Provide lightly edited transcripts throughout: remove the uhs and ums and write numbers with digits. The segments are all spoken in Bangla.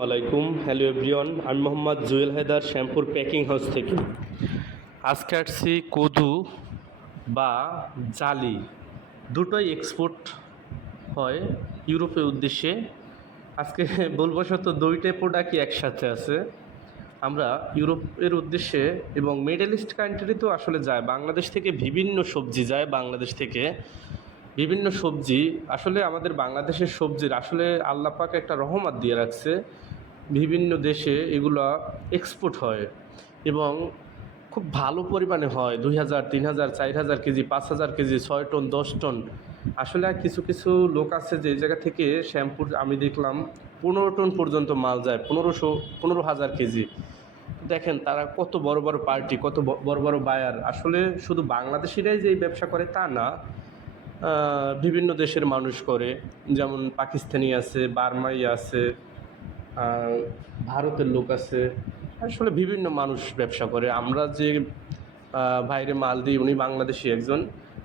ওয়ালাইকুম হ্যালো এভরিওয়ান, আমি মোহাম্মদ জুয়েল হায়দার শ্যামপুর প্যাকিং হাউস থেকে। আজকে আসছি কদু বা জালি দুটোই এক্সপোর্ট হয় ইউরোপের উদ্দেশ্যে। আজকে ভুলবশত দুইটা প্রোডাক্টই একসাথে আছে। আমরা ইউরোপের উদ্দেশ্যে এবং মিডল ইস্ট কান্ট্রিতেও আসলে যায়, বাংলাদেশ থেকে বিভিন্ন সবজি যায়, বাংলাদেশ থেকে বিভিন্ন সবজি আসলে আমাদের বাংলাদেশের সবজির আসলে আল্লাহ পাক একটা রহমত দিয়ে রাখছে। বিভিন্ন দেশে এগুলো এক্সপোর্ট হয় এবং খুব ভালো পরিমাণে হয়, 2000 3000 4000 কেজি, 5000 কেজি, 6 টন 10 টন। আসলে কিছু কিছু লোক আছে যে জায়গা থেকে শ্যাম্পুর আমি দেখলাম 15 টন পর্যন্ত মাল যায়, 15,000 কেজি। দেখেন তারা কত বড় বড় পার্টি, কত বড় বড় বায়ার। আসলে শুধু বাংলাদেশিরাই যে এই ব্যবসা করে তা না, বিভিন্ন দেশের মানুষ করে, যেমন পাকিস্তানি আছে, বার্মাই আছে, ভারতের লোক আছে। আসলে বিভিন্ন মানুষ ব্যবসা করে। আমরা যে বাইরে মাল দিই উনি বাংলাদেশি একজন।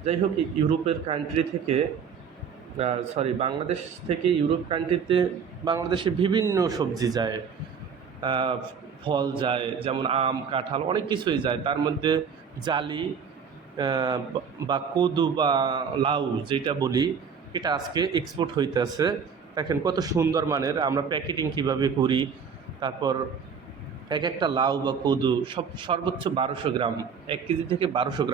যাই হোক, ইউরোপের কান্ট্রি থেকে বাংলাদেশ থেকে ইউরোপ কান্ট্রিতে বাংলাদেশে বিভিন্ন সবজি যায়, ফল যায়, যেমন আম, কাঁঠাল, অনেক কিছুই যায়। তার মধ্যে জালি বা কদু বা লাউ যেটা বলি, এটা আজকে এক্সপোর্ট হইতেছে। দেখেন কত সুন্দর মানের, আমরা প্যাকেটিং কিভাবে করি। তারপর এক একটা লাউ বা কদু সর্বোচ্চ 1200 গ্রাম, 1 কেজি থেকে 1200 গ্রাম।